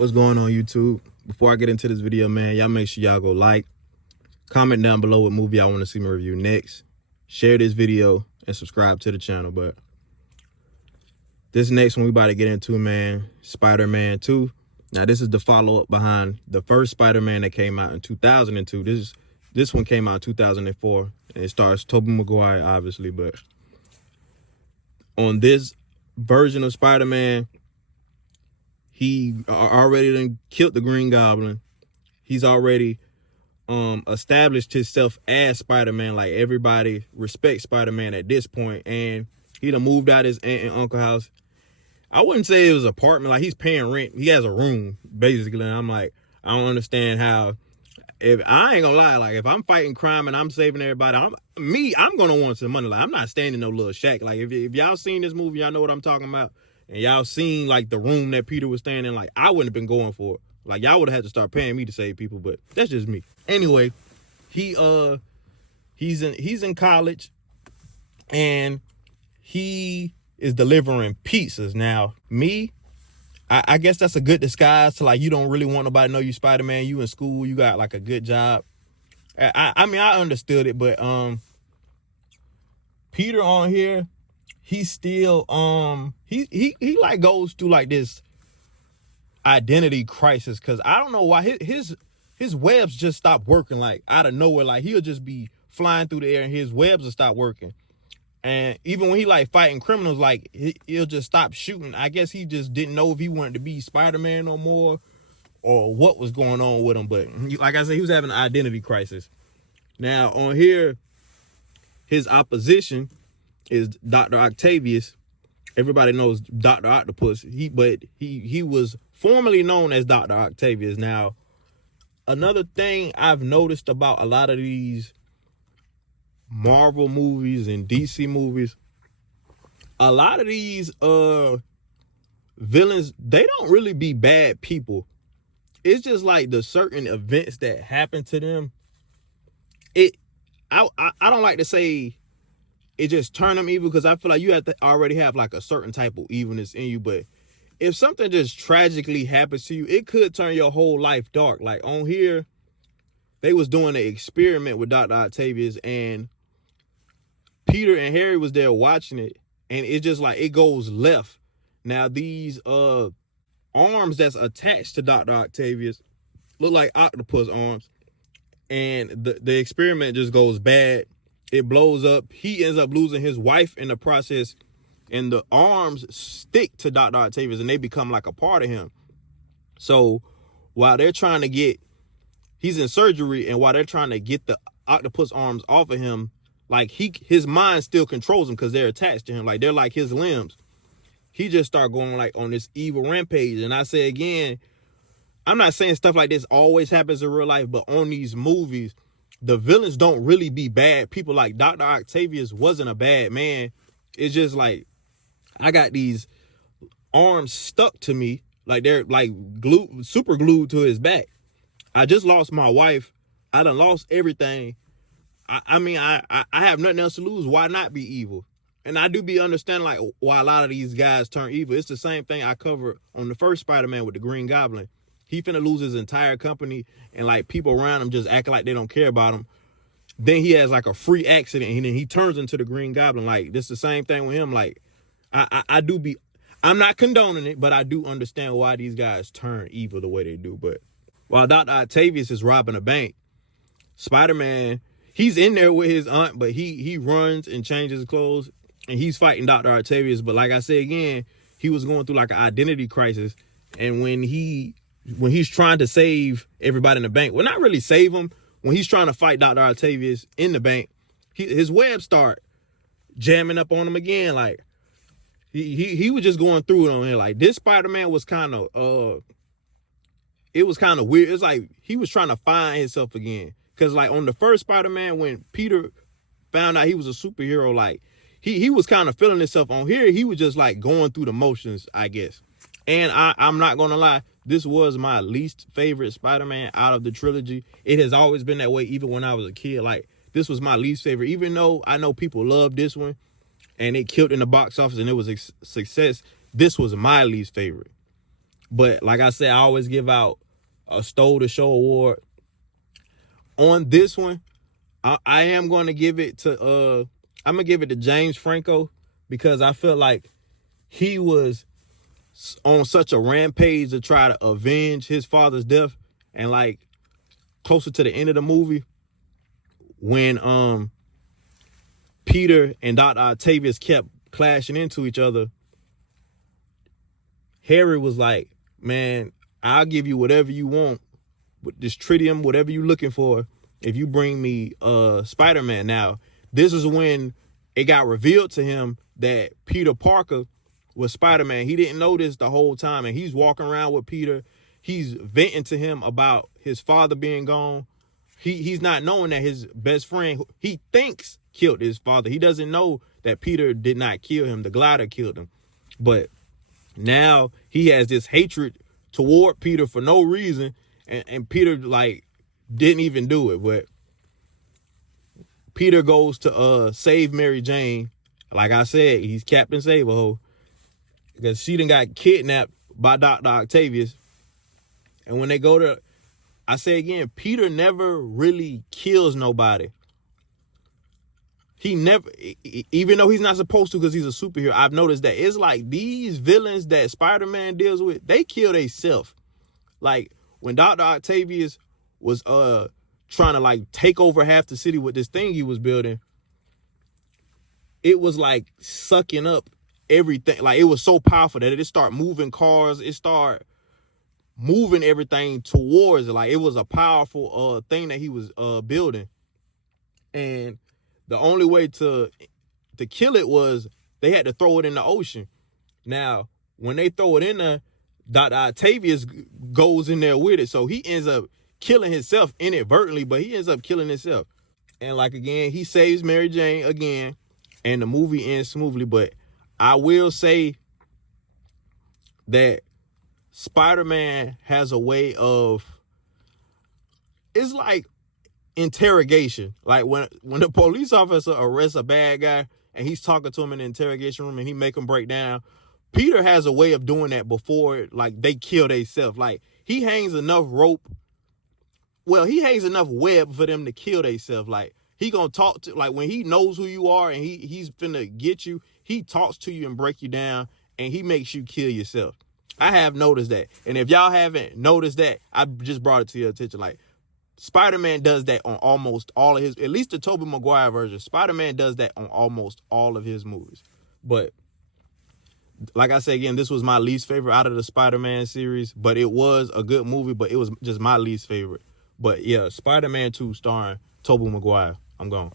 What's going on, YouTube? Before I get into this video, man, y'all make sure y'all go like, comment down below what movie y'all want to see me review next, share this video, and subscribe to the channel. But this next one we about to get into, man, Spider-Man 2. Now, this is the follow-up behind the first Spider-Man that came out in 2002. This one came out in 2004, and it stars Tobey Maguire, obviously. But on this version of Spider-Man, he already done killed the Green Goblin. He's already established himself as Spider-Man. Like, everybody respects Spider-Man at this point. And he done moved out his aunt and uncle house. I wouldn't say it was an apartment. Like, he's paying rent. He has a room, basically. And I'm like, I don't understand how. If I ain't gonna lie, like, if I'm fighting crime and I'm saving everybody, I'm gonna want some money. Like, I'm not staying in no little shack. Like, if y'all seen this movie, y'all know what I'm talking about. And y'all seen, like, the room that Peter was staying in, like, I wouldn't have been going for it. Like, y'all would have had to start paying me to save people, but that's just me. Anyway, he's in college, and he is delivering pizzas. Now, me, I guess that's a good disguise to, like, you don't really want nobody to know you Spider-Man. You in school, you got, like, a good job. I mean, I understood it, but Peter on here, he still he like goes through like this identity crisis, because I don't know why his webs just stop working, like, out of nowhere. Like, he'll just be flying through the air and his webs will stop working. And even when he like fighting criminals, like, he'll just stop shooting. I guess he just didn't know if he wanted to be Spider-Man no more or what was going on with him. But like I said, he was having an identity crisis. Now on here, his opposition is Dr. Octavius. Everybody knows Dr. Octopus. He was formerly known as Dr. Octavius. Now, another thing I've noticed about a lot of these Marvel movies and DC movies, a lot of these villains, they don't really be bad people. It's just like the certain events that happen to them. I don't like to say it just turn them evil, because I feel like you have to already have like a certain type of evilness in you. But if something just tragically happens to you, it could turn your whole life dark. Like on here, they was doing an experiment with Dr. Octavius, and Peter and Harry was there watching it, and it just like, it goes left. Now these arms that's attached to Dr. Octavius look like octopus arms, and the experiment just goes bad. It blows up. He ends up losing his wife in the process, and the arms stick to Dr. Octavius and they become like a part of him. So while they're trying to he's in surgery, and while they're trying to get the octopus arms off of him, like, his mind still controls him because they're attached to him. Like, they're like his limbs. He just start going like on this evil rampage. And I say again, I'm not saying stuff like this always happens in real life, but on these movies, the villains don't really be bad people. Like, Dr. Octavius wasn't a bad man. It's just like, I got these arms stuck to me, like they're like super glued to his back. I just lost my wife. I done lost everything. I mean, I have nothing else to lose. Why not be evil? And I do be understanding, like, why a lot of these guys turn evil. It's the same thing I covered on the first Spider-Man with the Green Goblin. He finna lose his entire company, and like people around him just acting like they don't care about him. Then he has like a free accident, and then he turns into the Green Goblin. Like, this the same thing with him. Like, I'm not condoning it, but I do understand why these guys turn evil the way they do. But while Dr. Octavius is robbing a bank, Spider-Man, he's in there with his aunt, but he runs and changes clothes, and he's fighting Dr. Octavius. But like I say again, he was going through like an identity crisis, and when he's trying to save everybody in the bank, well, not really save them, when he's trying to fight Dr. Octavius in the bank, his webs start jamming up on him again. Like, he was just going through it on here. Like, this Spider-Man was kind of it was kind of weird. It's like he was trying to find himself again. Because like on the first Spider-Man, when Peter found out he was a superhero, like he was kind of feeling himself. On here, he was just like going through the motions, I guess. And I'm not gonna lie, this was my least favorite Spider-Man out of the trilogy. It has always been that way, even when I was a kid. Like, this was my least favorite, even though I know people love this one and it killed in the box office and it was a success. This was my least favorite. But like I said, I always give out a Stole the Show award. On this one, I am going to give it to I'm gonna give it to James Franco, because I feel like he was on such a rampage to try to avenge his father's death. And like closer to the end of the movie, when Peter and Dr. Octavius kept clashing into each other, Harry was like, man, I'll give you whatever you want with this tritium, whatever you're looking for, if you bring me Spider-Man. Now, this is when it got revealed to him that Peter Parker was Spider-Man. He didn't know this the whole time, and he's walking around with Peter. He's venting to him about his father being gone. He's not knowing that his best friend, he thinks, killed his father. He doesn't know that Peter did not kill him. The glider killed him. But now he has this hatred toward Peter for no reason, and Peter like didn't even do it. But Peter goes to save Mary Jane. Like I said, he's Captain Save-A-Ho, because she done got kidnapped by Dr. Octavius. And when they go to, I say again, Peter never really kills nobody. He never, even though he's not supposed to because he's a superhero, I've noticed that it's like these villains that Spider-Man deals with, they kill themselves. Like when Dr. Octavius was trying to like take over half the city with this thing he was building, it was like sucking up everything. Like it was so powerful that it started moving cars, it started moving everything towards it. Like it was a powerful thing that he was building. And the only way to kill it was they had to throw it in the ocean. Now, when they throw it in there, Dr. Octavius goes in there with it. So he ends up killing himself inadvertently, but he ends up killing himself. And like, again, he saves Mary Jane again, and the movie ends smoothly. But I will say that Spider-Man has a way of, it's like interrogation. Like when the police officer arrests a bad guy and he's talking to him in the interrogation room and he make him break down, Peter has a way of doing that before like they kill themselves. Like he hangs enough rope, well, he hangs enough web for them to kill themselves. Like he gonna talk to, like when he knows who you are and he's finna get you, he talks to you and break you down, and he makes you kill yourself. I have noticed that. And if y'all haven't noticed that, I just brought it to your attention. Like Spider-Man does that on almost all of his, at least the Tobey Maguire version. Spider-Man does that on almost all of his movies. But like I said, again, this was my least favorite out of the Spider-Man series, but it was a good movie, but it was just my least favorite. But yeah, Spider-Man 2 starring Tobey Maguire. I'm gone.